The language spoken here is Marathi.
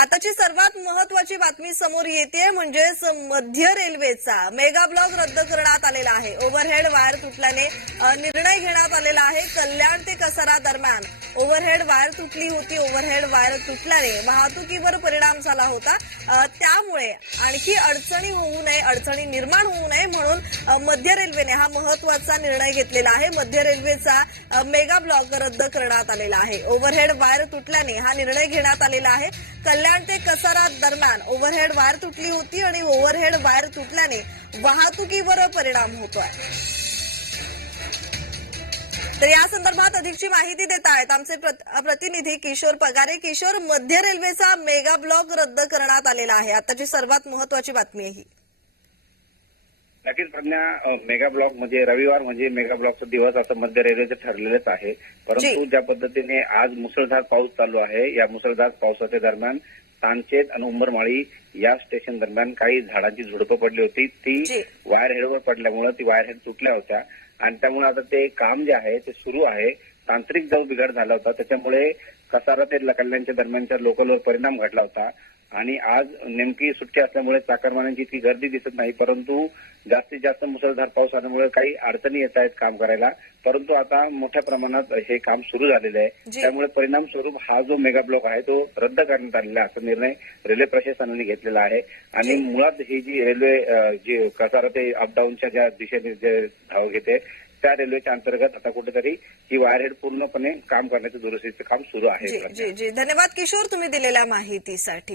आताची सर्वात महत्वाची बातमी समोर येते म्हणजेच मध्य रेल्वेचा मेगा ब्लॉक रद्द करण्यात आलेला आहे. ओव्हरहेड वायर तुटल्याने निर्णय घेण्यात आलेला आहे कल्याण ते कसारा दरम्यान. ओव्हरहेड वायर तुटली होती ओव्हरहेड वायर तुटल्याने वाहतुकीवर परिणाम झाला होता. त्यामुळे आणखी अडचणी होऊ नये अडचणी निर्माण होऊ नये म्हणून मध्य रेल्वेने हा महत्त्वाचा निर्णय घेतलेला आहे. मध्य रेल्वेचा मेगा ब्लॉक रद्द करण्यात आलेला आहे. ओव्हरहेड वायर तुटल्याने हा निर्णय घेण्यात आलेला आहे. कल्याण ते कसारा दरम्यान ओव्हरहेड वायर तुटली होती आणि ओव्हरहेड वायर तुटल्याने वाहतुकीवर परिणाम होतोय. तर या संदर्भात अधिकची माहिती देत आहेत आमचे प्रतिनिधी किशोर पगारे. किशोर मध्य रेल्वेचा मेगा ब्लॉक रद्द करण्यात आलेला आहे. आताची सर्वात महत्वाची बातमी आहे. ही नक्कीच प्रज्ञा मेगा ब्लॉक म्हणजे रविवार म्हणजे मेगा ब्लॉकचा दिवस असं मध्य रेल्वेचं ठरलेलंच आहे परंतु. ज्या पद्धतीने आज मुसळधार पाऊस चालू आहे या मुसळधार पावसाच्या दरम्यान सांचेत आणि उंबरमाळी या स्टेशन दरम्यान काही झाडांची झुडपं पडली होती ती. वायर हेडवर पडल्यामुळे ती वायर हेड तुटल्या होत्या आणि त्यामुळे आता ते काम जे आहे ते सुरू आहे तांत्रिक जो बिघाड झाला होता त्याच्यामुळे कसारा ते कल्याणच्या दरम्यानच्या लोकलवर परिणाम घडला होता आणि आज नेमकी सुट्टी असल्यामुळे चाकरमान्यांची इतकी गर्दी दिसत नाही परंतु जास्तीत जास्त मुसळधार पाऊस आल्यामुळे काही अडचणी येत आहेत काम करायला. परंतु आता मोठ्या प्रमाणात हे काम सुरू झालेलं आहे. त्यामुळे परिणाम स्वरूप हा जो मेगा ब्लॉक आहे तो रद्द करण्यात आलेला आहे असा निर्णय रेल्वे प्रशासनाने घेतलेला आहे. आणि. मुळात ही जी रेल्वे जी कसारा ते अपडाऊनच्या ज्या दिशेने जे धाव घेते त्या रेल्वेच्या अंतर्गत आता कुठेतरी ही वायरहेड पूर्णपणे काम करण्याचं दुरुस्तीचं काम सुरू आहे धन्यवाद किशोर तुम्ही दिलेल्या माहितीसाठी.